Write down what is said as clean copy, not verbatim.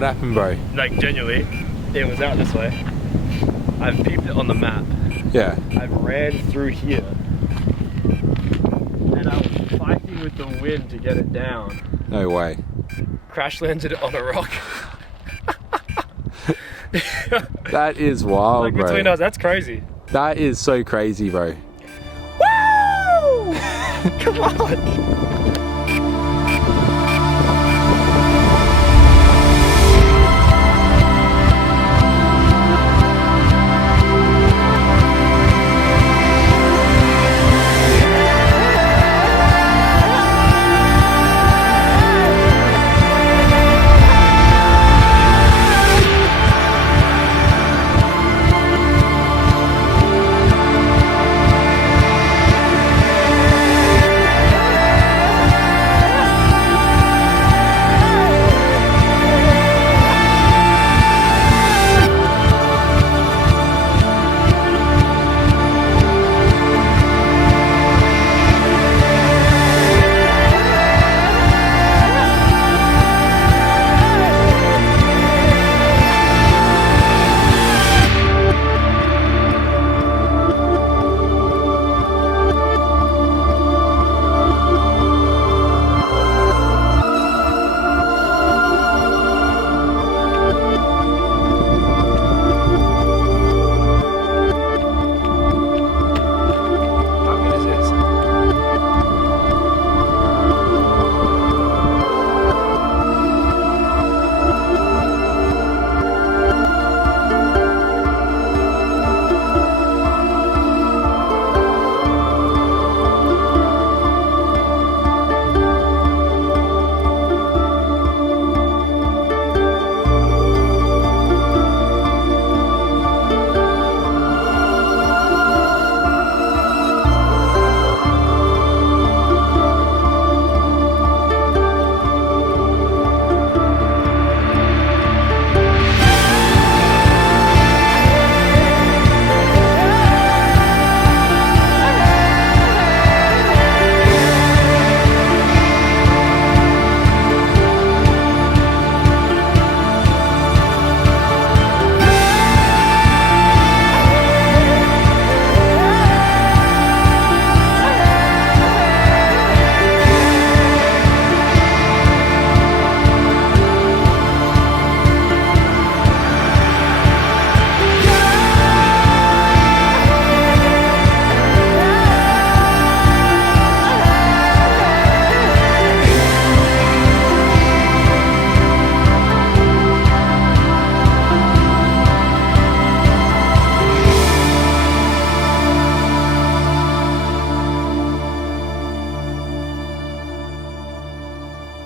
What happened, bro? Like, genuinely, it was out this way. I've peeped it on the map. Yeah. I ran through here. And I was fighting with the wind to get it down. No way. Crash landed on a rock. That is wild, like, bro. between us, that's crazy. That is so crazy, bro. Woo! Come on!